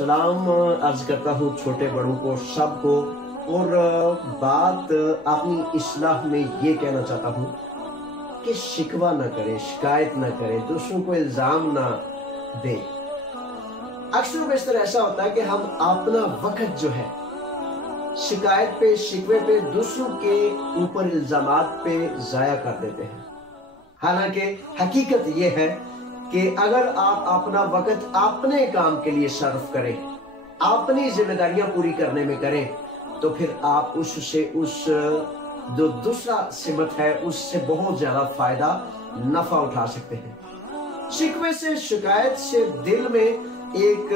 सलाम अर्ज करता हूँ छोटे बड़ों को, सबको। और बात अपनी इस्लाह में ये कहना चाहता हूँ कि शिकवा ना करें, शिकायत ना करें, दूसरों को इल्जाम ना दें। अक्सर बेशतर ऐसा होता है कि हम अपना वक्त जो है शिकायत पे, शिकवे पे, दूसरों के ऊपर इल्जामात पे जाया कर देते हैं। हालांकि हकीकत ये है कि अगर आप अपना वक्त अपने काम के लिए सर्फ करें, अपनी जिम्मेदारियां पूरी करने में करें, तो फिर आप उससे जो दूसरा सिमत है उससे बहुत ज्यादा फायदा, नफा उठा सकते हैं। शिकवे से, शिकायत से दिल में एक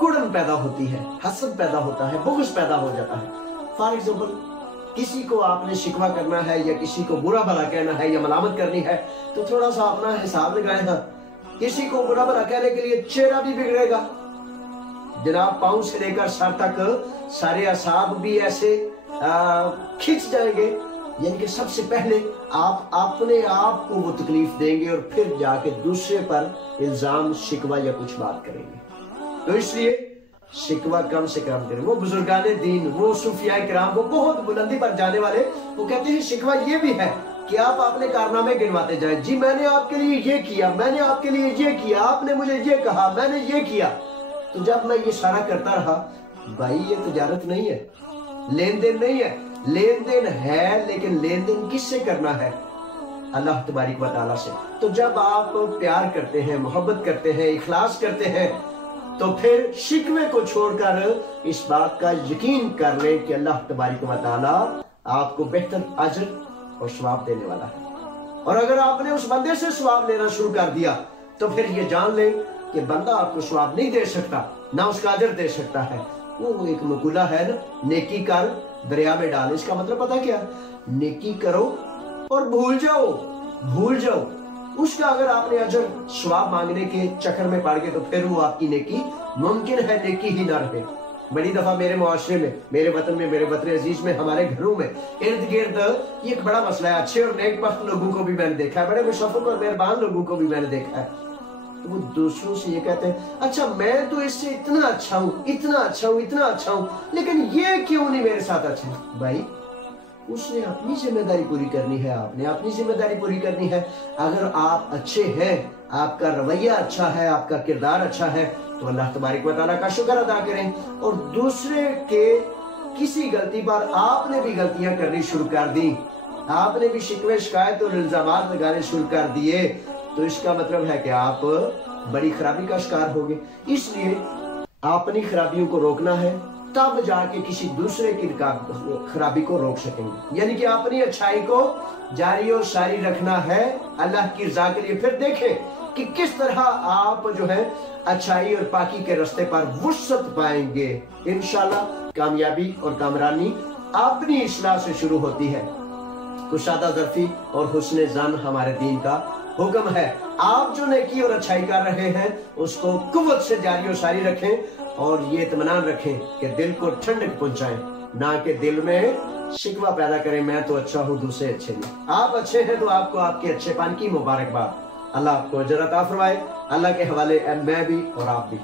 कुड़न पैदा होती है, हसद पैदा होता है, बुग़्ज़ पैदा हो जाता है। फॉर एग्जाम्पल, किसी को आपने शिकवा करना है या किसी को बुरा भला कहना है या मलामत करनी है तो थोड़ा सा अपना हिसाब लगाएगा। किसी को बुरा भला कहने के लिए चेहरा भी बिगड़ेगा, जनाब पांव से लेकर सर तक सारे असाब भी ऐसे खिंच जाएंगे। यानी कि सबसे पहले आप अपने आप को वो तकलीफ देंगे और फिर जाके दूसरे पर इल्जाम, शिकवा या कुछ बात करेंगे। तो इसलिए शिकवा कम से कम करें। वो बुजुर्गाने दीन, वो सूफियाए किराम, वो बहुत बुलंदी पर जाने वाले, वो कहते हैं शिकवा ये भी है कि आप अपने कारनामे गिनवाते जाएं। जी मैंने आपके लिए ये किया, मैंने आपके लिए ये किया, आपने मुझे ये कहा, मैंने ये किया। तो जब मैं ये सारा करता रहा, भाई ये तिजारत नहीं है, लेन देन नहीं है। लेन देन है, लेकिन लेन देन किससे करना है? अल्लाह तबारिक व तआला से। तो जब आप प्यार करते हैं, मोहब्बत करते हैं, इखलास करते हैं, तो फिर शिकवे को छोड़कर इस बात का यकीन कर लें कि अल्लाह तबारिक व तआला आपको बेहतर अजर और सवाब देने वाला है। और अगर आपने उस बंदे से सवाब लेना शुरू कर दिया तो फिर ये जान लें कि बंदा आपको सवाब नहीं दे सकता, ना उसका अजर दे सकता है। वो एक मकुला है ना, नेकी कर दरिया में डाल। इसका मतलब पता क्या? नेकी करो और भूल जाओ, भूल जाओ। उसका अगर आपने अजर सवाब मांगने के चक्कर में पड़ गए तो फिर वो आपकी नेकी मुमकिन है नेकी ही ना रहे। बड़ी दफा मेरे मुआशरे में, मेरे वतन में, मेरे वतन अजीज में, हमारे घरों में इर्द गिर्द ये एक बड़ा मसला है। अच्छे और नेकबख्त लोगों को भी मैंने देखा है, बड़े मुशफ़क़ और मेहरबान लोगों को भी मैंने देखा है। तो वो दूसरों से ये कहते हैं, अच्छा मैं तो इससे इतना अच्छा हूँ, इतना अच्छा हूँ, इतना अच्छा हूँ, लेकिन ये क्यों नहीं मेरे साथ अच्छा? भाई उसने अपनी जिम्मेदारी पूरी करनी है, आपने अपनी जिम्मेदारी पूरी करनी है। अगर आप अच्छे हैं, आपका रवैया अच्छा है, आपका किरदार अच्छा है, तो अल्लाह तबारिक व तआला का शुक्र अदा करें। और दूसरे के किसी गलती पर आपने भी गलतियां करनी शुरू कर दी, आपने भी शिकवे, शिकायत और इल्जामात लगाने शुरू कर दिए, तो इसका मतलब है कि आप बड़ी खराबी का शिकार होंगे। इसलिए अपनी खराबियों को रोकना है, तब जाके किसी दूसरे की खराबी को रोक सकेंगे। यानी कि अपनी अच्छाई को जारी और सारी रखना है अल्लाह की रज़ा के लिए। फिर देखें कि किस तरह आप जो है अच्छाई और पाकी के रास्ते पर वुसअत पाएंगे। इंशाल्लाह कामयाबी और कामरानी अपनी इस्लाह से शुरू होती है। कुशादा ज़र्फी और हुस्न ज़न हमारे दीन का हुक्म है। आप जो नेकी और अच्छाई कर रहे हैं उसको कुव्वत से जारी और सारी रखें और ये इत्मीनान रखें कि दिल को ठंडक पहुंचाएं, ना कि दिल में शिकवा पैदा करें, मैं तो अच्छा हूँ, दूसरे अच्छे नहीं। आप अच्छे हैं तो आपको आपके अच्छेपन की मुबारकबाद। अल्लाह आपको अजर अता फरमाए। अल्लाह के हवाले मैं भी और आप भी।